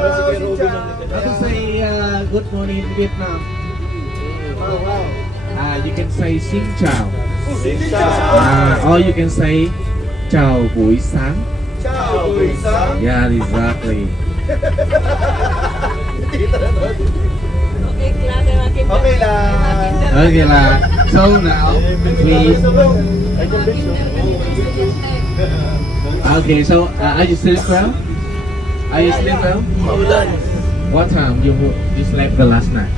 How to say good morning in Vietnam? You can say xin chào. Or you can say chào buổi sáng. Yeah, exactly. Okay lah. Okay lah. So now we. Okay, so are you sleep well? Are you sleep well? What time you slept the last night?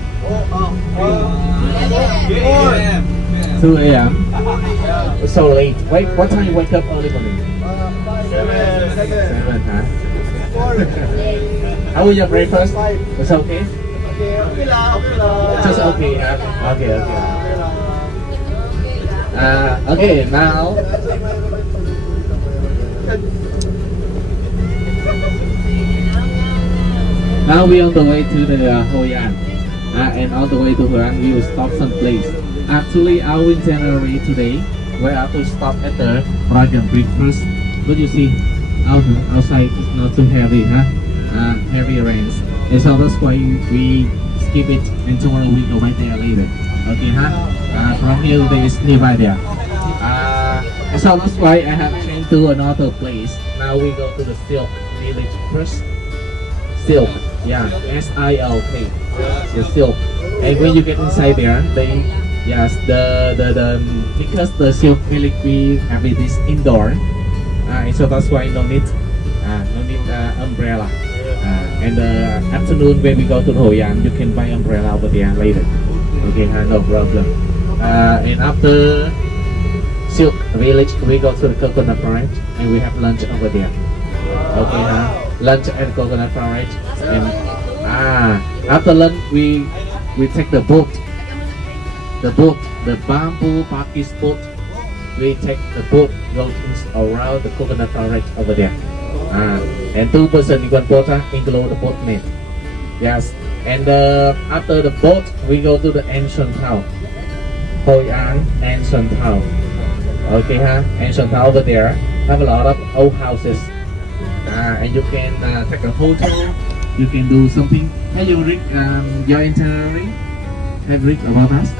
2 a.m. So late. Wait, what time you wake up early morning? 7, huh? How was your breakfast? Was it okay? Okay lah. Just okay, huh? Okay. Okay, now. Now we on the way to the Hoi An. And on the way to Hoi An, we will stop some place. Actually, our itinerary today, we have to stop at the Pragan Bridge first. But you see, outside is not too heavy, huh? Heavy rains. And so that's why we skip it, and tomorrow we go right there later. Okay, huh? From here, there is nearby there. And so that's why I have changed to another place. Now we go to the Silk village first. Silk, yeah, S-I-L-K, the Silk. And when you get inside there, because the Silk village we have it is indoor, and so that's why no need umbrella. And the afternoon when we go to Hoi An, you can buy umbrella over there later. Okay, no problem. And after Silk village, we go to the coconut forest and we have lunch over there. Okay, lunch and coconut forest. And after lunch, we take the boat. The bamboo Pakis boat. We take the boat, go around the coconut forest over there. And 2 person in one boat, include the boatman. Yes. And after the boat, we go to the ancient town. Hoi An ancient town. Okay, ancient town over there have a lot of old houses. And you can take a photo. You can do something. Have you read your itinerary? Have read about us?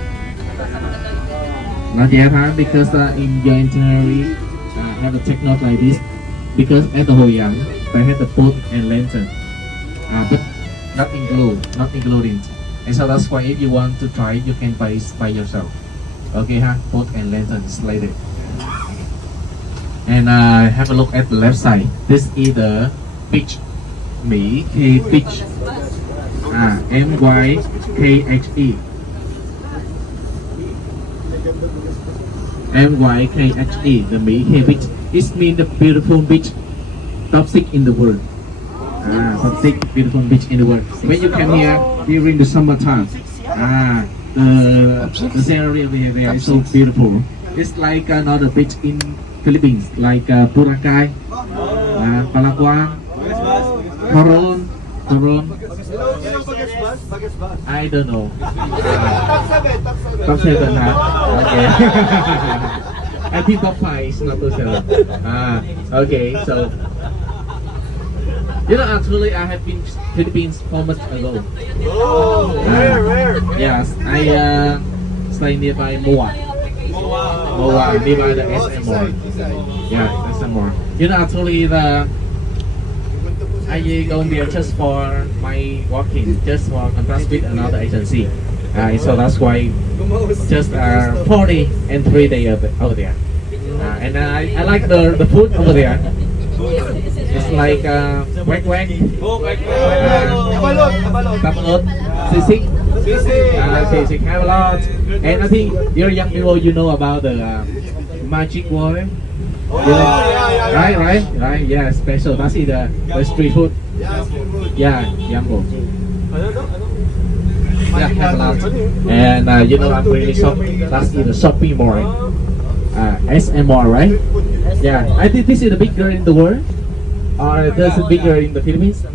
Not yet, because in your itinerary have a take note like this. Because at the Hoi An, they have the boat and lantern, but not including. And so that's why if you want to try, you can buy it by yourself. Okay, boat and lantern is later. And have a look at the left side. This is the beach, Mỹ Khê Beach. M-Y-K-H-E. M-Y-K-H-E, the Mỹ Khê Beach. It means the beautiful beach, top 6 in the world. Top 6 beautiful beach in the world. When you come here during the summertime, the scenery over here is so beautiful. It's like another beach in Philippines, like Boracay, Palawan, Coron. I don't know. Top 7, Okay. I think top 5 is not top 7. Okay, so actually I have been to Philippines 4 months ago. Where? Yes, I stay nearby Moa, nearby the SM Mall. Yeah, SM Mall. Actually I go there just for my walking, just for contrast with another agency. So that's why just 40 and 3 days over there. And I like the food over there. It's like wag, tabalot, sisig, have a lot. And I think you're young people, you know about the magic word. Right, yeah, special. That's the street food. Yeah, Yambo. Yeah, have a lot. And I'm really shopping. That's the shopping mall. SM Mall, right? Yeah, I think this is the bigger in the world. Or this is bigger in the Philippines?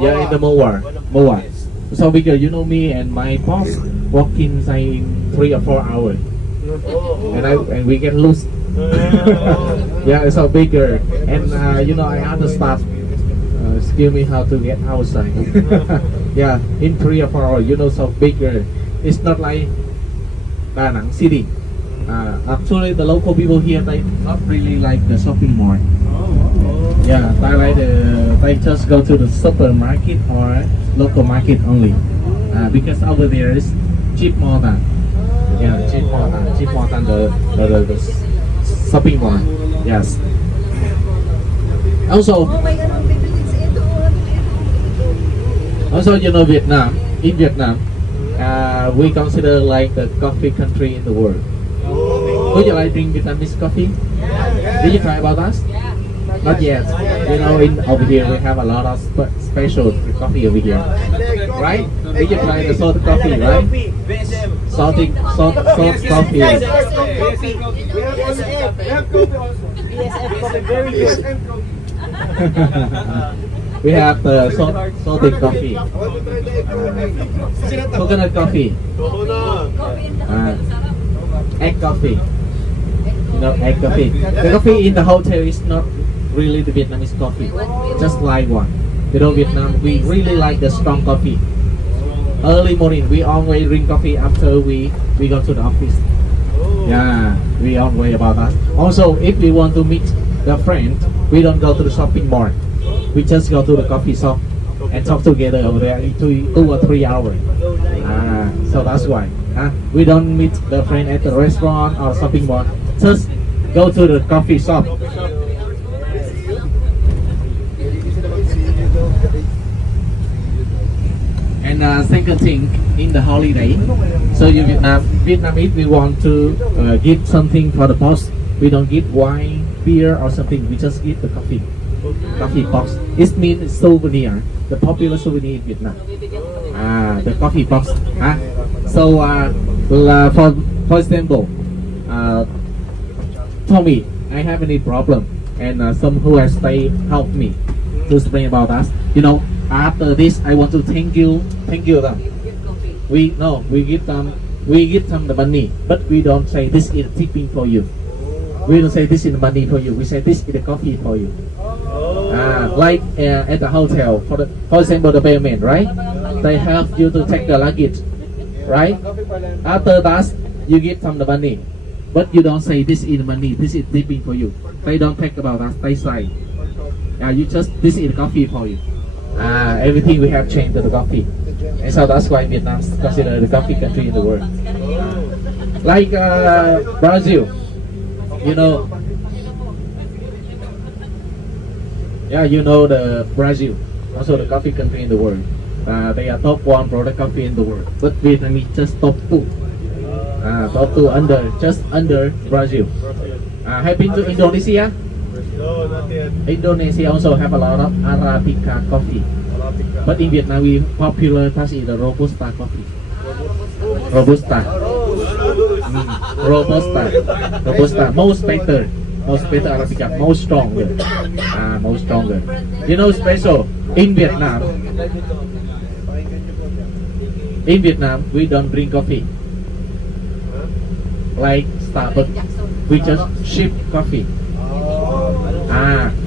Yeah, in the Moa. So bigger, me and my boss walking inside in 3 or 4 hours. And we can lose. Yeah, it's so bigger. And I have to start excuse me how to get outside. Yeah, in 3 or 4 hours, you know, so bigger. It's not like Da Nang city. Actually, the local people here, they not really like the shopping mall. Yeah, they just go to the supermarket or local market only. Because over there is cheap more than, yeah, cheap more than the shopping mall. Yes. Also, you know, Vietnam. In Vietnam, we consider like the coffee country in the world. Would you like drink Vietnamese coffee? Did you try about us? Not yet. You know, over here we have a lot of special coffee over here, right? Did you try the salt coffee, right? Salt coffee. We have coffee also. Very good. We have the salted coffee, coconut coffee, egg coffee. You know, egg coffee. The coffee in the hotel is not really the Vietnamese coffee, just like one. You know, Vietnam, we really like the strong coffee. Early morning, we always drink coffee after we go to the office. Yeah, we always about that. Also, if we want to meet the friend, we don't go to the shopping mall. We just go to the coffee shop and talk together over there in 2 or 3 hours. So that's why. We don't meet the friend at the restaurant or shopping mall. Just go to the coffee shop. And second thing, in the holiday, so in Vietnam, if we want to give something for the boss, we don't give wine, beer or something. We just give the coffee box. It means souvenir, the popular souvenir in Vietnam. The coffee box. So for example, Tommy, I have any problem, and some who has stayed help me to explain about us. You know, after this, I want to thank you them. We give them the money, but we don't say this is tipping for you. We don't say this is the money for you. We say this is the coffee for you. Like at the hotel, for example, the payment, right? They help you to take the luggage, right? After that, you give them the money, but you don't say this is the money. This is tipping for you. They don't think about that. They say, you just this is the coffee for you. Everything we have changed to the coffee, and so that's why Vietnam is considered the coffee country in the world. Like Brazil, you know. Yeah, you know the Brazil, also the coffee country in the world. They are top 1 product coffee in the world, but Vietnam is just top 2. Top 2 just under Brazil. Have been to Indonesia? No, not yet. Indonesia also have a lot of Arabica coffee, but in Vietnam we popular that is the Robusta coffee. Robusta, most better Arabica, most stronger. You know, special in Vietnam. In Vietnam, we don't drink coffee like Starbucks. We just ship coffee.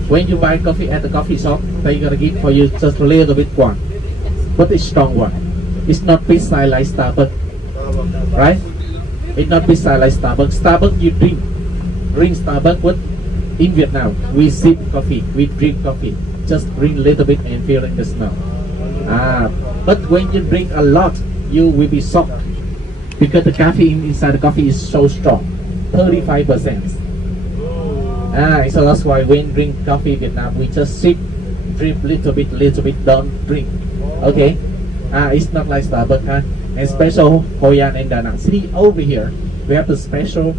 When you buy coffee at the coffee shop, they gonna give for you just a little bit one, but it's strong one. It's not big size like Starbucks, right? It's not big size like Starbucks. Starbucks you drink Starbucks, but in Vietnam we sip coffee, we drink coffee, just drink a little bit and feeling the smell. But when you drink a lot, you will be shocked because the caffeine inside the coffee is so strong, 35%. So that's why when drink coffee in Vietnam, we just sip, drip little bit, don't drink. Okay, it's not like Starbucks, and special Hoi An and Da Nang City over here, we have the special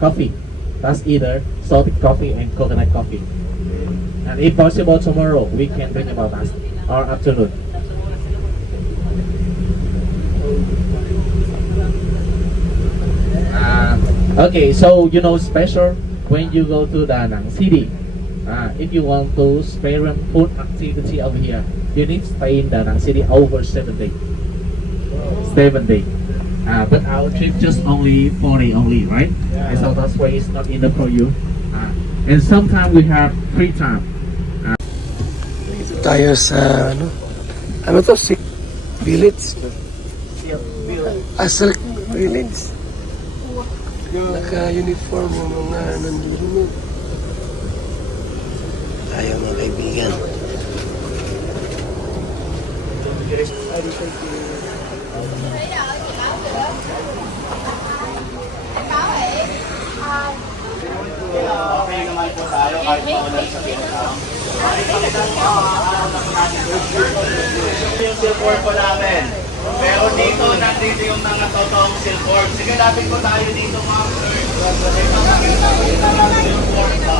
coffee. That's either salted coffee and coconut coffee. And if possible, tomorrow we can drink about that or afternoon. Okay, so you know special when you go to Da Nang City. If you want to experience food activity over here, you need to stay in Da Nang City over 7 days. 7 days. But our trip just only 4 days only, right? And so that's why it's not enough for you. And sometimes we have free time. tayo sa ano to, Silk Village. Silk Village. Naka-uniform yung mga nandun. Tayo mga kaibigan. Okay naman po tayo kahit maulan sa Vietnam. Yung silkworm po namin. Pero dito, nandito yung mga totoong silkworm. Sige, lapit po tayo dito mga sir. Ito makita ko yung mga silkworm po.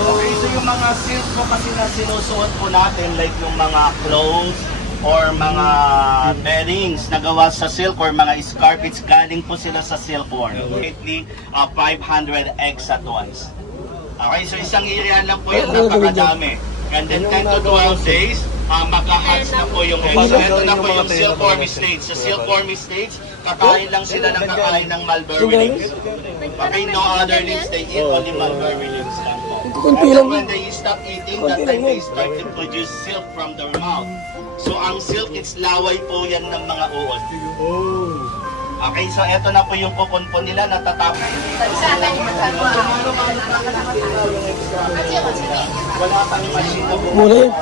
Okay, so yung mga silk po kasi na sinusuot po natin, like yung mga clothes, or mga beddings na gawa sa silk or mga scarpets, galing po sila sa silkworm. Lately, 500 eggs at once. Okay, so isang area lang po yun, napakadami. And then 10 to 12 days, magka-hatch na po yung eggs. So ito na po yung silkworm stage. Sa silkworm stage, kakain lang sila ng kakain ng mulberry leaves. Okay, no other leaves, they eat only mulberry leaves lang po. Kunti And lang when they stop eating, that time they start to produce silk from their mouth. So ang silk, it's laway po yan ng mga uod. Okay, so eto na po yung pupon po nila, natatapos. Wala pang machine na po. Muna yun.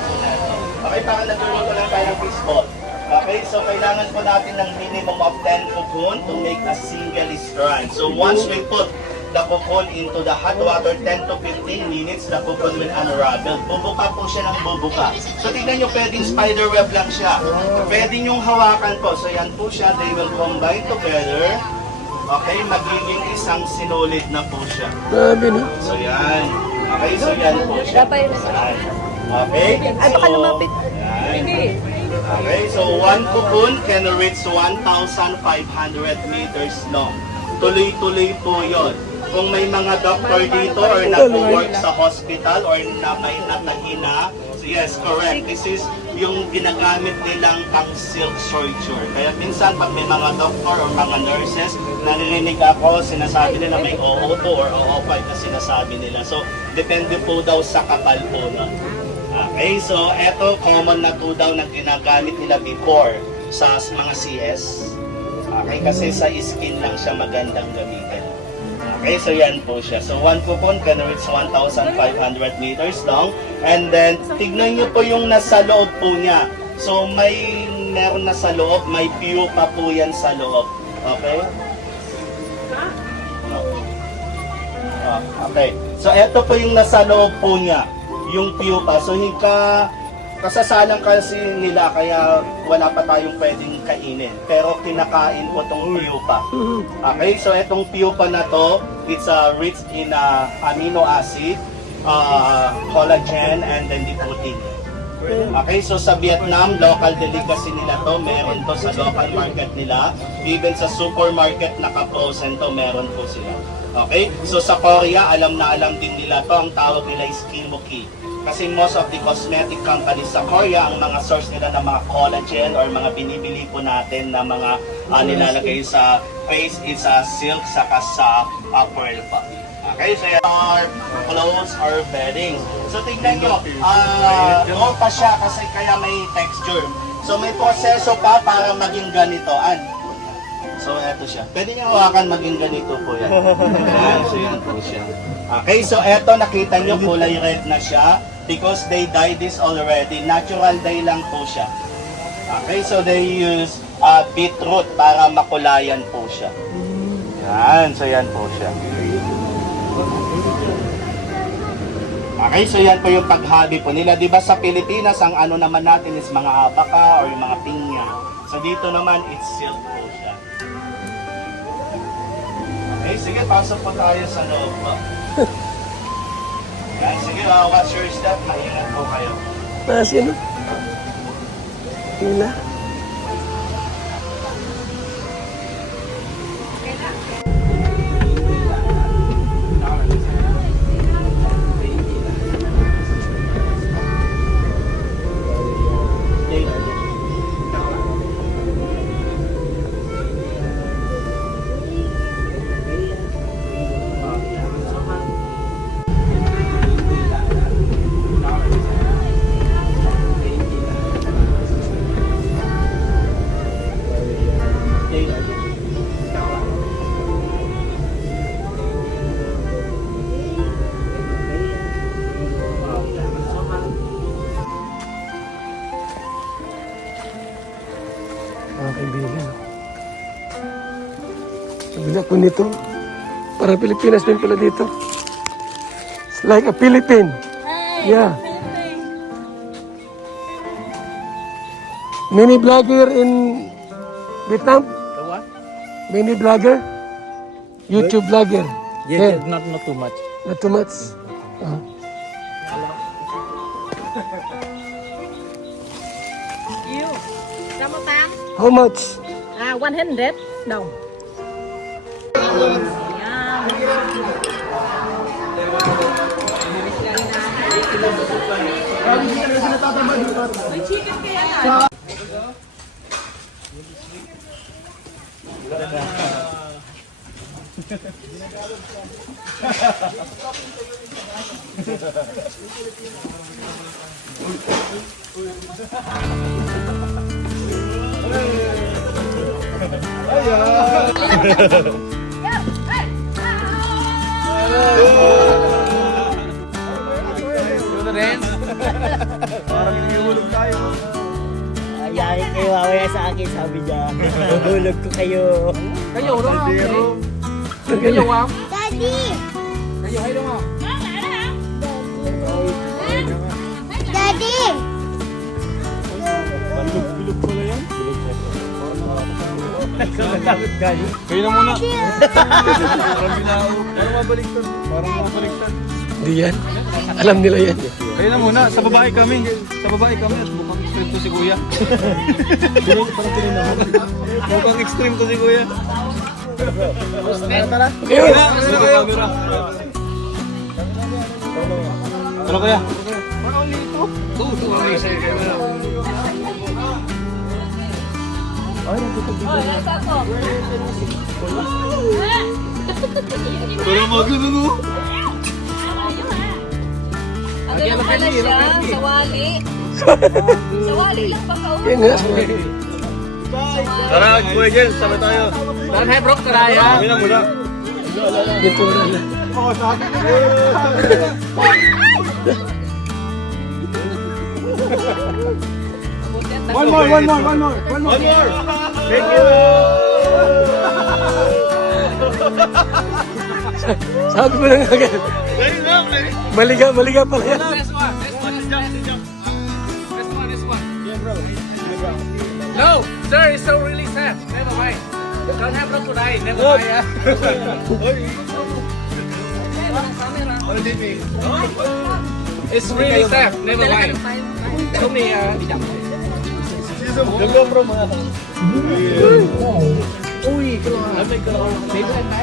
Okay, para nagluto lang tayo ng fish ball. Okay, so kailangan po natin ng minimum of 10 cocoon to make a single strand. So once we put the cocoon into the hot water, 10 to 15 minutes, the cocoon will unravel. Bubuka po siya ng bubuka. So tignan nyo, pwedeng spider web lang siya. Pwede nyong hawakan po. So yan po siya, they will combine together. Okay, magiging isang sinulid na po siya. Grabe, no? So yan. Okay, so yan po siya. Yan. Okay? Ay, baka lumapit. Yan. Okay, so one cocoon can reach 1,500 meters long. Tuloy-tuloy po yun. Kung may mga doctor dito or nag-work sa hospital or na may natahina, so yes, correct. This is yung ginagamit nilang pang silk suture. Kaya minsan pag may mga doctor or mga nurses, narinig ako, sinasabi nila may OO2 or OO5 na sinasabi nila. So, depende po daw sa kapal po nun. Okay, so eto common na po daw na ginagamit nila before sa mga CS. Okay, kasi sa skin lang siya magandang gamitin. Okay, so yan po siya. So one cocoon can reach 1,500 meters long. And then, tignan nyo po yung nasa loob po niya. So meron na sa loob, may pupa po yan sa loob. Okay? Okay. So ito po yung nasa loob po niya. Yung pupa. So kasasalang kasi nila kaya wala pa tayong pwedeng kainin. Pero kinakain po tong pupa. Okay, so itong pupa na to, it's rich in amino acid, collagen, and then the protein. Okay, so sa Vietnam, local delicacy nila to, meron to sa local market nila. Even sa supermarket, naka-frozen to, meron po sila. Okay, so sa Korea, alam na alam din nila to, ang tawag nila is kimchi. Kasi most of the cosmetic companies sa Korea, ang mga source nila ng mga collagen or mga binibili po natin na mga nilalagay sa face is silk saka sa pearl pa. Okay, so yan are clothes or bedding. So tingnan nyo, raw pa siya kasi kaya may texture. So may proseso pa para maging ganitoan. So eto siya. Pwede nyo hawakan maging ganito po yan. Ayan, so yan po siya. Okay, so eto nakita nyo kulay red na siya because they dye this already. Natural dye lang po siya. Okay, so they use beetroot para makulayan po siya. Yan, so yan po siya. Okay, so yan po yung paghabi po nila. Diba sa Pilipinas, ang ano naman natin is mga abaka or yung mga pinya. So dito naman, it's silk po siya. Okay, sige, pasok po tayo sa loob po. Yan, sige, watch your step. Maingat po kayo. Mas yun, no? Hila. nito. Para Pilipinas din pala dito. It's like a Philippine. Yeah. Mini vlogger in Vietnam? The what? Mini vlogger? YouTube vlogger? Yeah, not too much. Not too much. Yêu. Trăm một tám. How much? 100 đồng. Ayahin kayo, awaya sa akin, sabi niya. Hulog ko kayo. Kayo đúng không? Kayo không? Daddy! Kayo hay đúng không? Daddy! Kayo na muna. Parang mabaliktad. Hindi yan. Alam nila yan. Kayo na muna, sa babae kami. Sa babae kami at mukhang extreme to si Kuya. Parang tininaman. Mukhang extreme to si Kuya. Tara. Okay, Tara, sa camera. Tara Kuya. Parang magano no? Ano pala siya? Sawali. Sawali lang ba ka? yan nga. Tara, Kuya Jel, sabay tayo. Dan hai bro keraya. Kami na muna. Dito na. One more. Thank you. Sabi mo na nga agad. Maliga pala yan. This one. No, sir, it's so really sad. Never mind. Don't have crocodile. Never mind. It's really sad. Never mind. Không đi đi chậm. Đừng có bro mà. Ui, cái lo. Lấy cái lo. Lấy cái bé.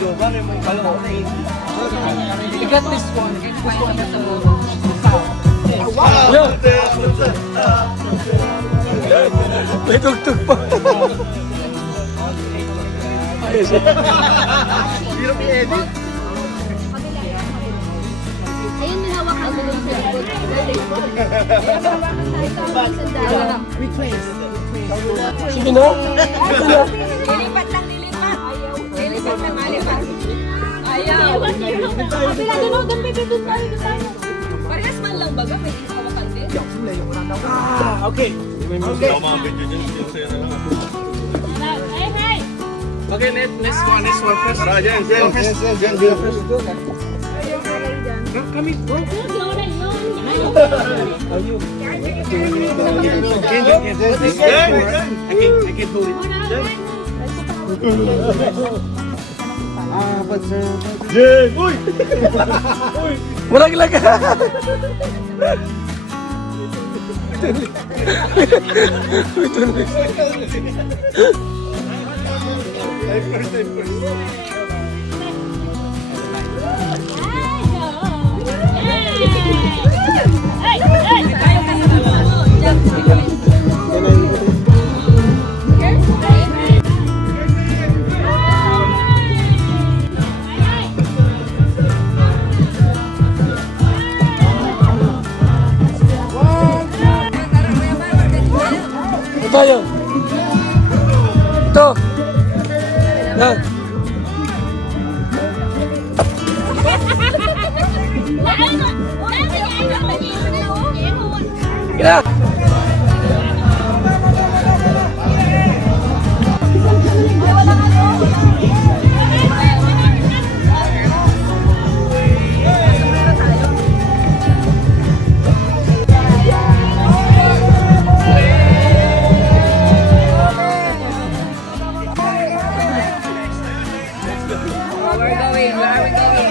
Chùa ba này mình phải là này. You get this one. This one is May tugtog pa. Ayos eh. Hirap i-edit. Ayun, may hawak ang gulong sa likod. Sige na. Lilipat lang, lilipat. Ayaw. Lilipat lang, malipat. Ayaw. Kapila doon, doon, doon tayo. Parehas man lang baga, may hawakan din. Okay. Okay, next one first. Tara, Jen. Come in, bro. I can hold it. Jen, uy! Walang laga. Tayo. Ito. Yan. we're going. Where are we going?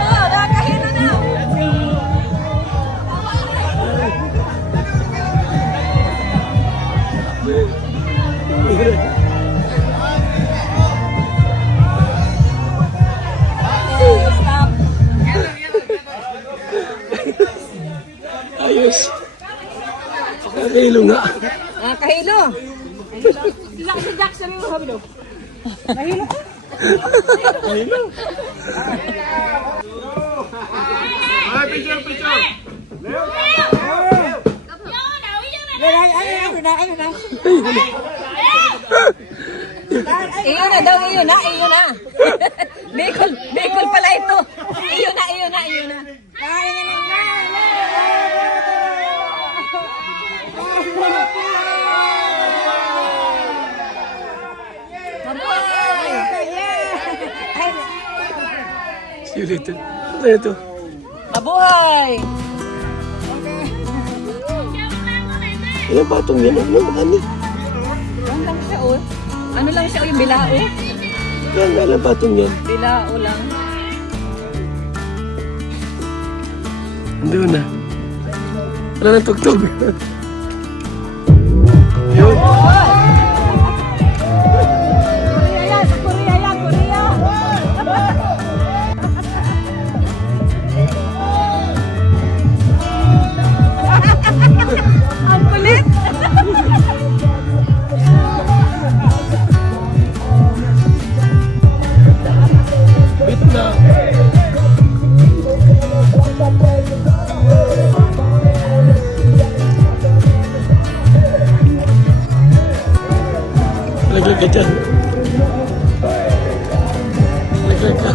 Oh, nakakahilo na. Stop. Ayos. Nakahilo nga. Nakakahilo. Sila kasi Jackson yung habilo. Nahilo ka? Iyo na daw, iyo na, iyo na. Bicol pala ito. Iyo na, iyo na, iyo na. See you later. Ano na ito? Mabuhay! Ilang batong yan? Ano? Ano? Ano lang siya, oh? Ano lang siya, oh, yung bilao? Yan, ilang batong yan? Bilao lang. Doon na. Wala nang tugtog. Yun. Korea yan! Korea yan! Korea! Ang kulit! Vietnam. Laglag ka dyan. Laglag ka.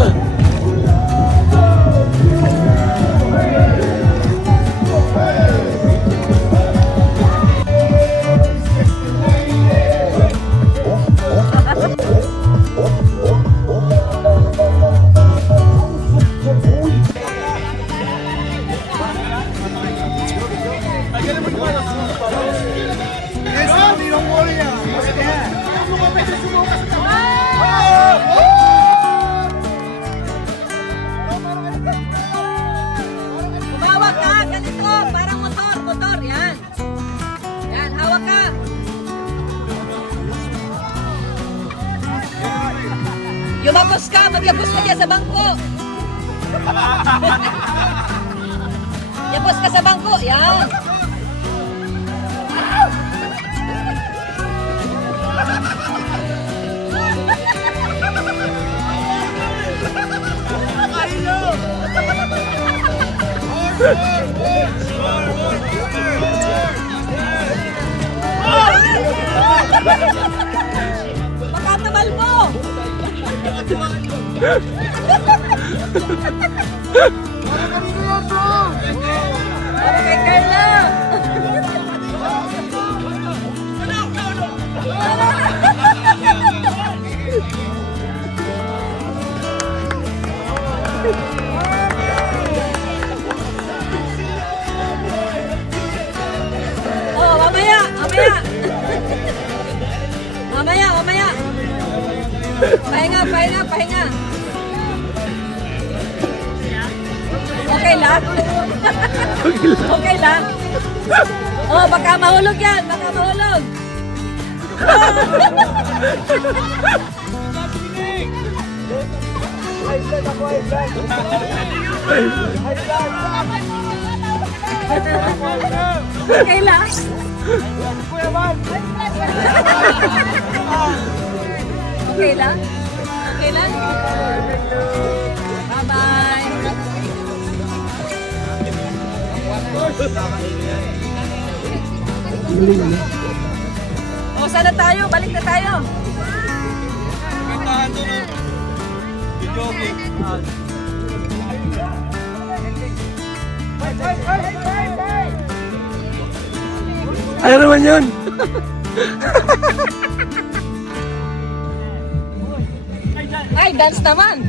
Humawak ka! Ganito! Parang motor! Motor! Yan! Yan! Hawak ka! Yumagos ka! Magyabos ka dyan sa bangko! Yabos ka sa bangko! Yan! Makatamal mo! Para kay Carla! Oh, mamaya! Mamaya! Mamaya! Mamaya! Pahinga! Pahinga! Pahinga! Okay lang? Okay lang? Oh, baka mahulog yan! Baka mahulog! Okay lang? Okay lang? Okay lang? Bye-bye! O, saan na tayo? Balik na tayo! Kantahan doon, oh. Video, okay. Ano naman yun? Ay, dance naman!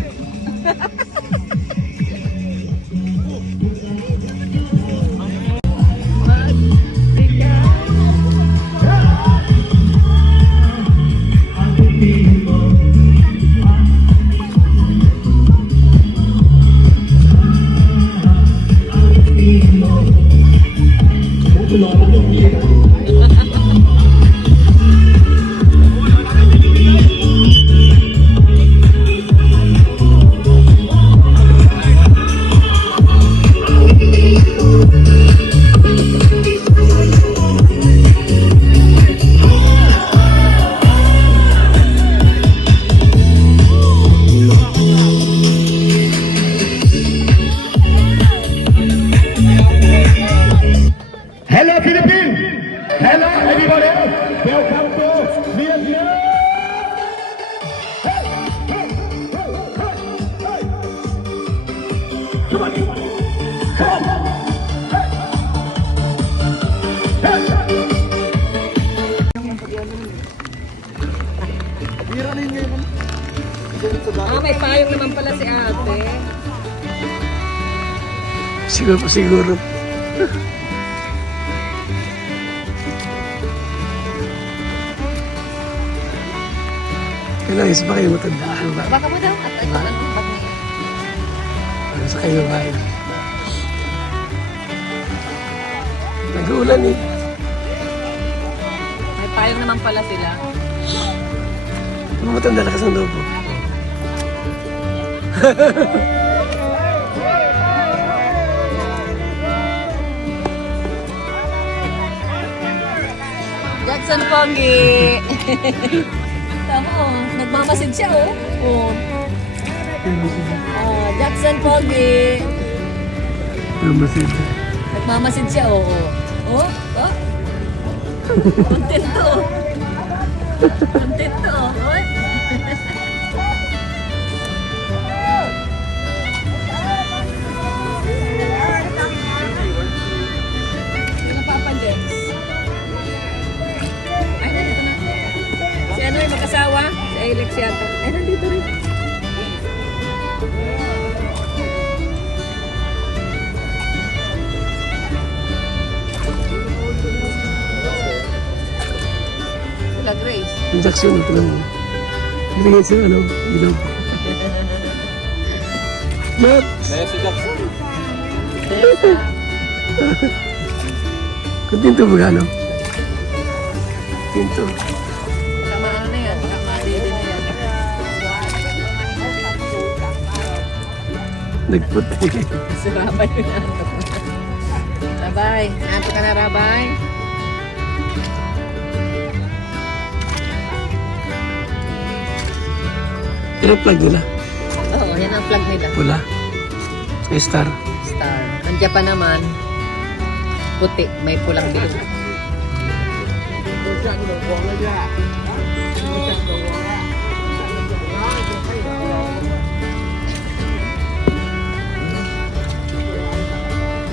Hello Philippines! Hello everybody! Welcome to Vietnam! Ah, may payong naman pala si ate. Siguro po siguro. Kailangan isa pa kayo matandaan ba? Baka mo daw. At ito lang ang bag niya. Ano sa kayo ba? Nag-uulan eh. May payong naman pala sila. Ano matanda lakas ng loob po? Jackson Pogi! Tama, nagmamasid siya, oh. Oh. Ah, Jackson Pogi! Lumasid. Nagmamasid siya, oh. Oh, oh. Contento. Contento, oh. Sino Papa Jex? Ay, nandito na. Si ano yung mag-asawa? Si Alex yata. Ay, nandito rin. Sila Grace. Yung Jackson, ito lang. Hindi siya, ano, ilaw. Matt! Kaya si Jackson. Kontento ba gano? Kontento. Tama ano na yan. Tama dito na yan. Nagputi. Si Rabay yun na. Rabay. Nanto ka na, Rabay. Yan ang flag nila. Oo, yan ang flag nila. Pula. May star. Star. Ang Japan naman, puti. May pulang bilog.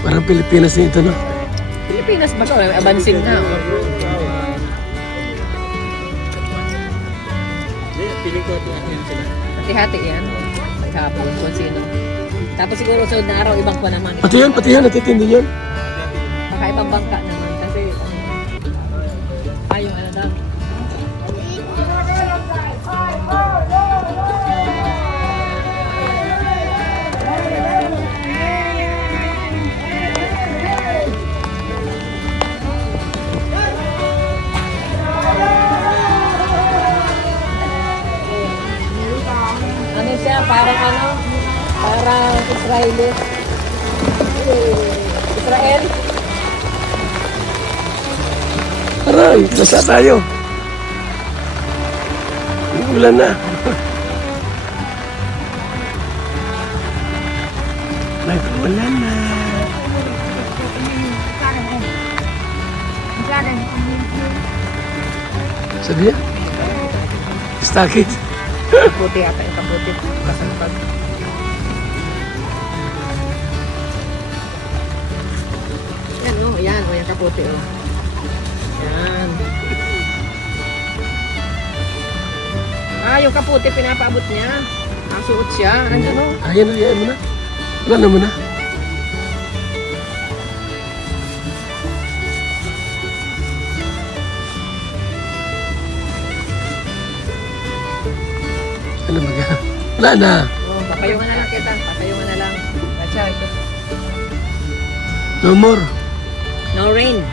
Parang Pilipinas din ito, no? Pilipinas ba ito? Abansing na. Piling ko ito yan sila. Hati-hati yan. Maghapon kung sino. Tapos siguro sunod na araw, ibang pa naman. Pati yan, natitindi yan. Baka ibang bangka naman. Kasi, yung ano daw. Ano siya? Parang ano? Parang Israelis. Israel? Aray, nasa tayo. Ulan na. Nag-ulan na. Sabi niya? Stakit. Kaputi ata yung kaputi. Kasampag. Yan o, yan o, yung kaputi o. yung kaputi pinapaabot niya. Nasuot siya. Andun o. Ayan na, ayan mo na. Wala naman na. Ano ba ka? Wala na. Papayungan na lang kita. Papayungan na lang. Atsa, ito. No more. No rain.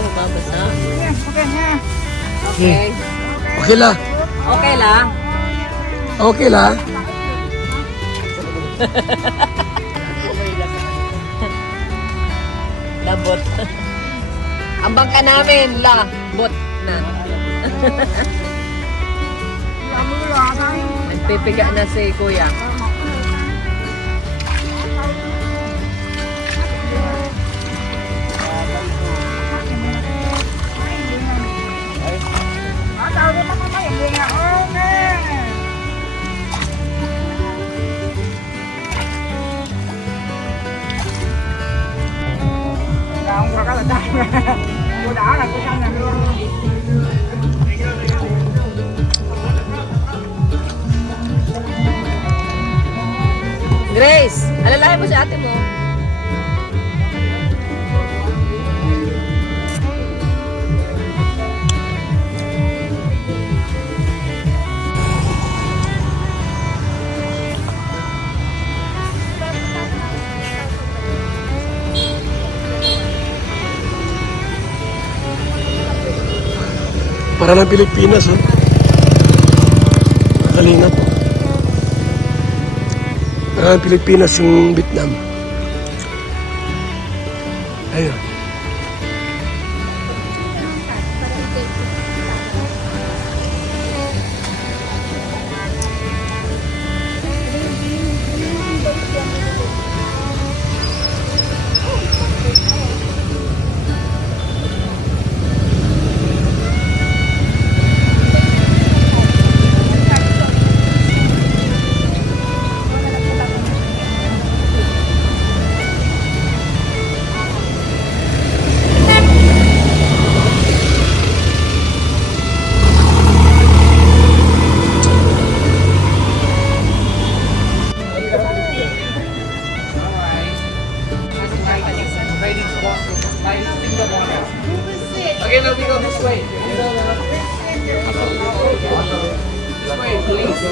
Mababasa. Okay. Okay la. Okay lang. Okay la. Labot. Ang bangka namin, labot na. Nagpipiga na si Kuya. Grace, alalahin mo si ate mo. Para ng Pilipinas, oh. Kalingap. Para ng Pilipinas yung Vietnam. Ayun. Okay, now we go this way. This way, please.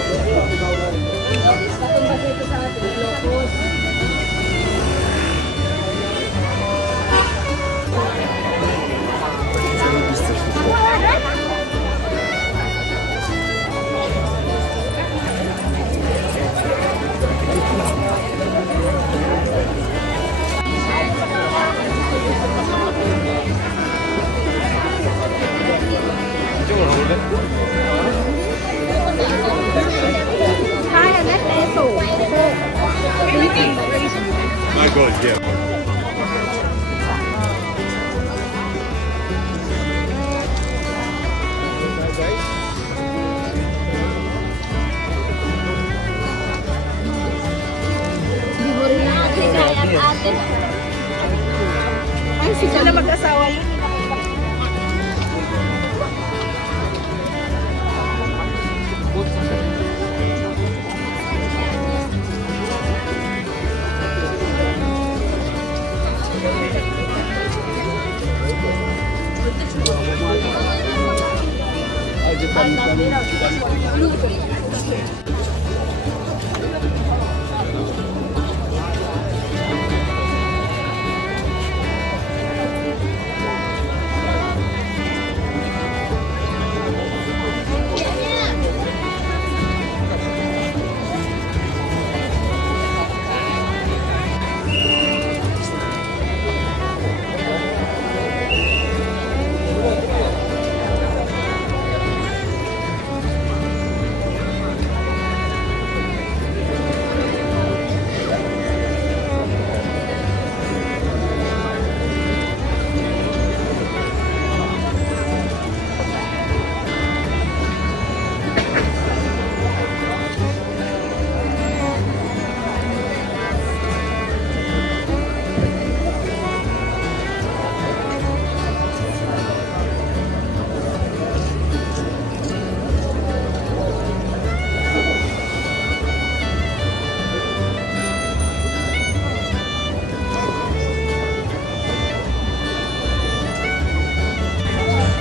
My God, yeah. Ay, sila mag-asawa yun.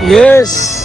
Yes!